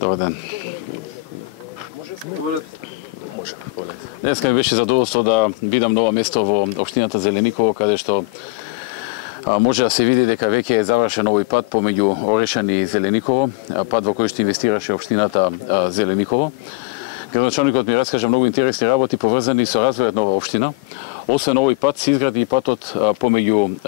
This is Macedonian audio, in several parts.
Добар ден. Днеска ми беше задоволство да бидам на ова место во општината Зелениково, каде што може да се види дека веќе е завршен овој пат помеѓу Орешани и Зелениково, пат во кој што инвестираше општината Зелениково. Градоначалникот ми раскажа многу интересни работи поврзани со развојот на оваа општина. Освен овој пат се изгради и патот помеѓу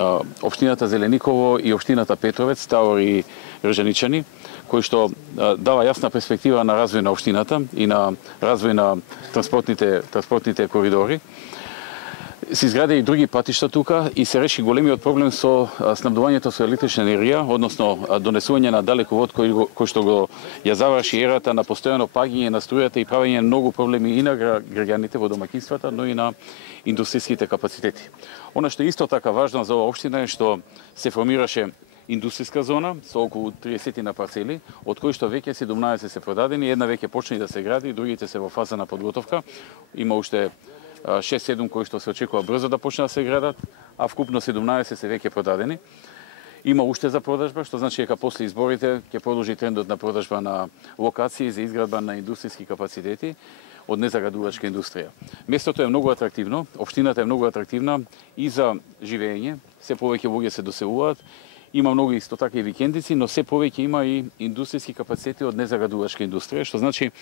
општината Зелениково и општината Петровец, Тавор и Ржаничани, кој што дава јасна перспектива на развој на општината и на развој на транспортните коридори. Се изгради и други патишта тука и се реши големиот проблем со снабдувањето со електрична енергија, односно донесување на далековод кој што го ја заврши ерата на постојано паѓање на струјата и правење многу проблеми и на граѓаните во домаќинствата, но и на индустријските капацитети. Она што е исто така важно за оваа општина е што се формираше индустријска зона со околу 30 на парцели, од кои што веќе 17 се продадени, една веќе почна да се гради, другите се во фаза на подготовка. Има уште 6-7 кои што се очекува брзо да почнат да се градат, а вкупно 17 се веќе продадени. Има уште за продажба, што значи дека после изборите ќе продолжи трендот на продажба на локации за изградба на индустријски капацитети од незагадувачка индустрија. Местото е многу атрактивно, општината е многу атрактивна и за живење, се повеќе луѓе се доселуваат. Има многу исто така и викендици, но се повеќе има и индустријски капацитети од незагадувачка индустрија, што значи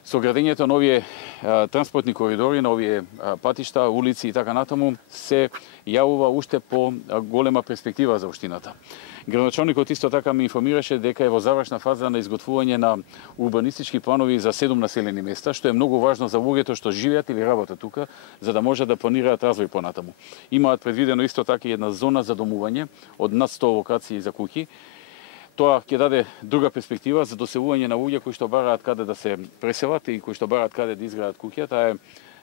со градењето на овие транспортни коридори, на овие патишта, улици и така натаму, се јавува уште по голема перспектива за општината. Градоначалникот исто така ми информираше дека е во завршна фаза на изготвување на урбанистички планови за 7 населени места, што е многу важно за луѓето што живеат или работат тука, за да може да планираат развој понатаму. Имаат предвидено исто така и една зона за домување од над 100 локации за куќи. Тоа ќе даде друга перспектива за доселување на луѓе кои што бараат каде да се преселат и кои што бараат каде да изградат куќа. Таа е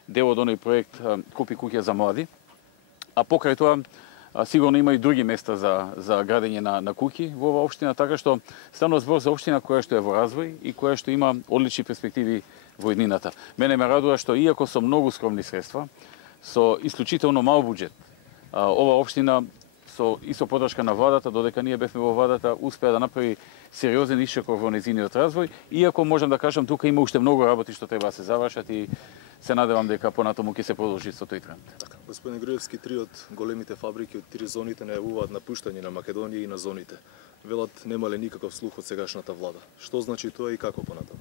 дел од оној проект Купи куќа за млади. А покрај тоа сигурно има и други места за градење на куќи во оваа општина, така што станува збор за општина која што е во развој и која што има одлични перспективи во иднината. Мене ме радува што иако со многу скромни средства, со исклучително мал буџет, оваа општина и со подршка на владата, додека ние бевме во владата, успеа да направи сериозен исчекор во нејзиниот развој, иако можам да кажам тука има уште многу работи што треба да се завршат и се надевам дека понатаму ќе се продолжи со тој тренд. Така, господин Груевски, 3 од големите фабрики од 3 зоните најавуваат напуштање на Македонија и на зоните. Велат немале никаков слух од сегашната влада. Што значи тоа и како понатаму?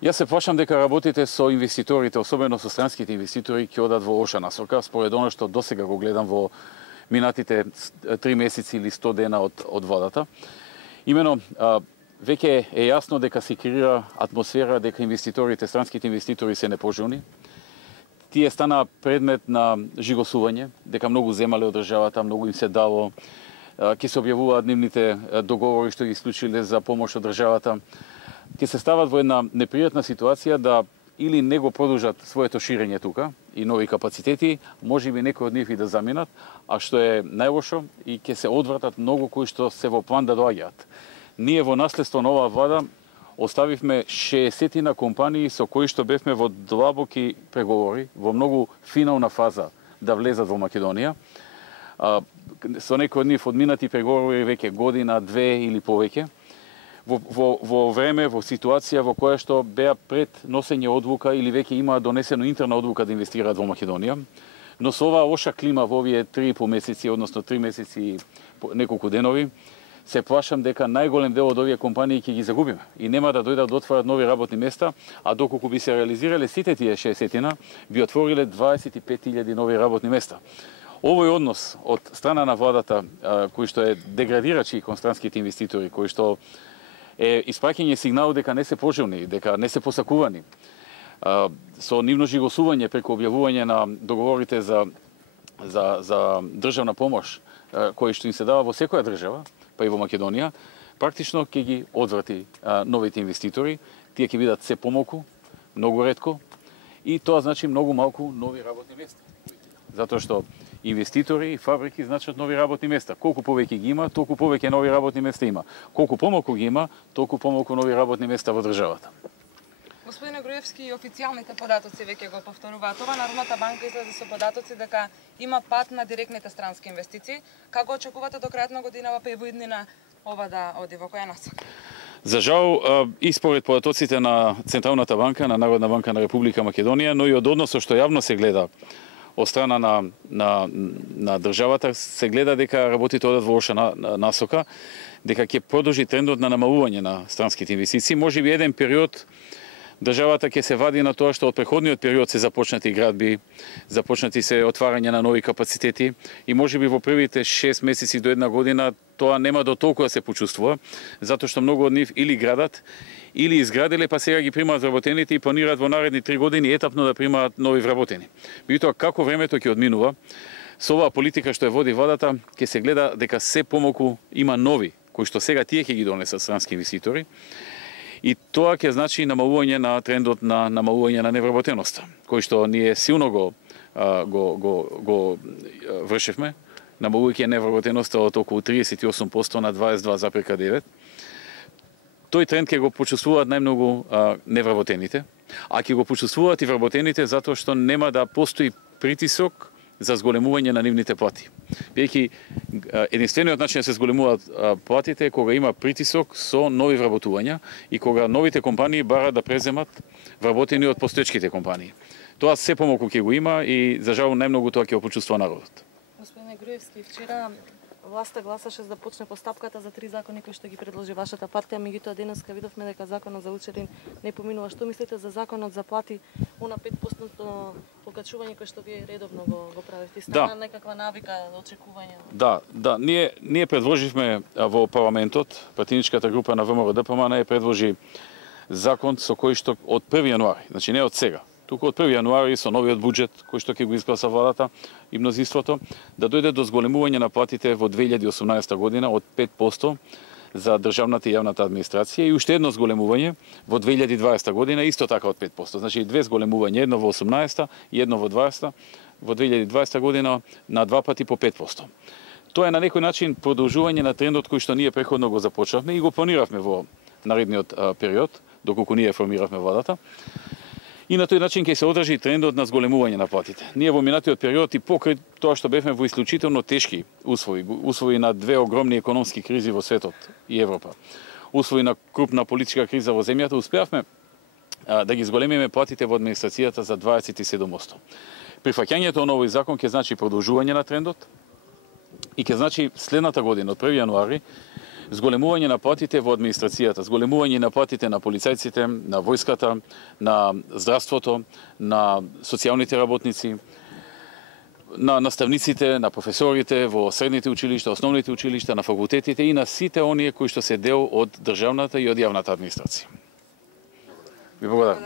Јас се плашам дека работите со инвеститорите, особено со странските инвеститори, ќе одат во лоша насока, според она што досега го гледам во минатите 3 месеци или 100 дена од владата. Имено, веќе е јасно дека се креира атмосфера дека инвеститорите, странските инвеститори се непожелни. Тие стана предмет на жигосување, дека многу земале од државата, многу им се дало, ќе се објавуваат нивните договори што ги исклучиле за помош од државата. Ќе се стават во една непријатна ситуација да или не го продолжат своето ширење тука и нови капацитети, може би некои од нив и да заминат, а што е најлошо и ќе се одвратат многу кои што се во план да доаѓаат. Ние во наследство на оваа влада оставивме 60 компании со кои што бевме во длабоки преговори, во многу финална фаза да влезат во Македонија. Со некои од нив одминати преговори веќе година, 2 или повеќе. Во време, во ситуација во која што беа пред носење одлука или веќе имаа донесено интерна одлука да инвестираат во Македонија. Но со оваа лоша клима во овие 3,5 месеци, односно 3 месеци и неколку денови, се плашам дека најголем дел од овие компании ќе ги загубиме и нема да дојдат да отворат нови работни места, а доколку би се реализирале сите тие 60-тина, би отвориле 25.000 нови работни места. Овој однос од страна на владата, кој што е деградирачи кон странските инвеститори, кој што е испраќање сигнал дека не се пожелни, дека не се посакувани, со нивно жигосување преку објавување на договорите за државна помош, кој што им се дава во секоја држава, па и во Македонија, практично ќе ги одврати новите инвеститори, тие ќе бидат се помалку, многу ретко, и тоа значи многу малку нови работни места. Затоа што инвеститори и фабрики значат нови работни места. Колку повеќе ги има, толку повеќе нови работни места има. Колку помалку ги има, толку помалку нови работни места во државата. Господине Груевски, официјалните податоци веќе го повторуваат. Ова Народната банка излезе со податоци дека има пат на директните странски инвестиции. Како очекувате до крајот на годинава па и во иднина ова да оди во која насока? За жал, и според податоците на Централната банка, на Народна банка на Република Македонија, но и од односот што јавно се гледа од страна на државата, се гледа дека работите одат во лоша насока, дека ќе продолжи трендот на намалување на странските инвестиции. Може би еден период државата ќе се вади на тоа што од преходниот период се започнати градби, започнати се отварање на нови капацитети и може би во првите 6 месеци до една година тоа нема до толку да се почувствува, затоа што многу од нив или градат, или изградиле, па сега ги примаат вработените и планираат во наредни 3 години етапно да примаат нови вработени. Меѓутоа, како времето ќе одминува, со оваа политика што ја води владата, ќе се гледа дека се помалку има нови, кои што сега тие ќе ги донесат странски инвеститори, и тоа ќе значи намалување на трендот на намалување на невработеноста, кој што ние силно го вршевме, намалување невработеноста од околу 38% на 22,9%. Тој тренд ќе го почувствуваат најмногу невработените, а ќе го почувствуваат и вработените затоа што нема да постои притисок за зголемување на нивните плати. Бидејќи единствениот начин да се зголемуваат платите е кога има притисок со нови вработувања и кога новите компании бараат да преземат вработени од постоечките компании. Тоа се помалку ќе го има и за жал најмногу тоа ќе го почувствува народот. Господине Груевски, вчера власта гласаше да почне постапката за 3 закони кои што ги предложи вашата партија, меѓутоа денеска видовме дека законот за учени не поминува. Што мислите за законот за плати, она 5% покачување кој што вие редовно го правите? Стана некаква навика, очекување? Да, ние предложивме во парламентот, партиничката група на ВМРО-ДПМН предложи закон со кој што од 1 јануари, значи не од сега, туку од 1 јануари со новиот буџет кој што ќе го изгласа владата и мнозинството, да дојде до зголемување на платите во 2018 година од 5% за државната и јавната администрација и уште едно зголемување во 2020 година исто така од 5%. Значи две зголемувања, едно во 18 и едно во 20 во 2020 година на 2 пати по 5%. Тоа е на некој начин продолжување на трендот кој што ние преходно го започнавме и го планиравме во наредниот период, доколку ние формиравме владата. И на тој начин ќе се одржи трендот на зголемување на платите. Ние во минатиот период и покрај тоа што бевме во исклучително тешки услови на две огромни економски кризи во светот и Европа, услови на крупна политичка криза во земјата, успеавме да ги зголемиме платите во администрацијата за 27%. Прифаќањето на овој закон ќе значи продолжување на трендот и ќе значи следната година од 1 јануари зголемување на платите во администрацијата, зголемување на платите на полицајците, на војската, на здравството, на социјалните работници, на наставниците, на професорите во средните училишта, основните училишта, на факултетите и на сите оние кои што се дел од државната и од јавната администрација. Ви благодарам.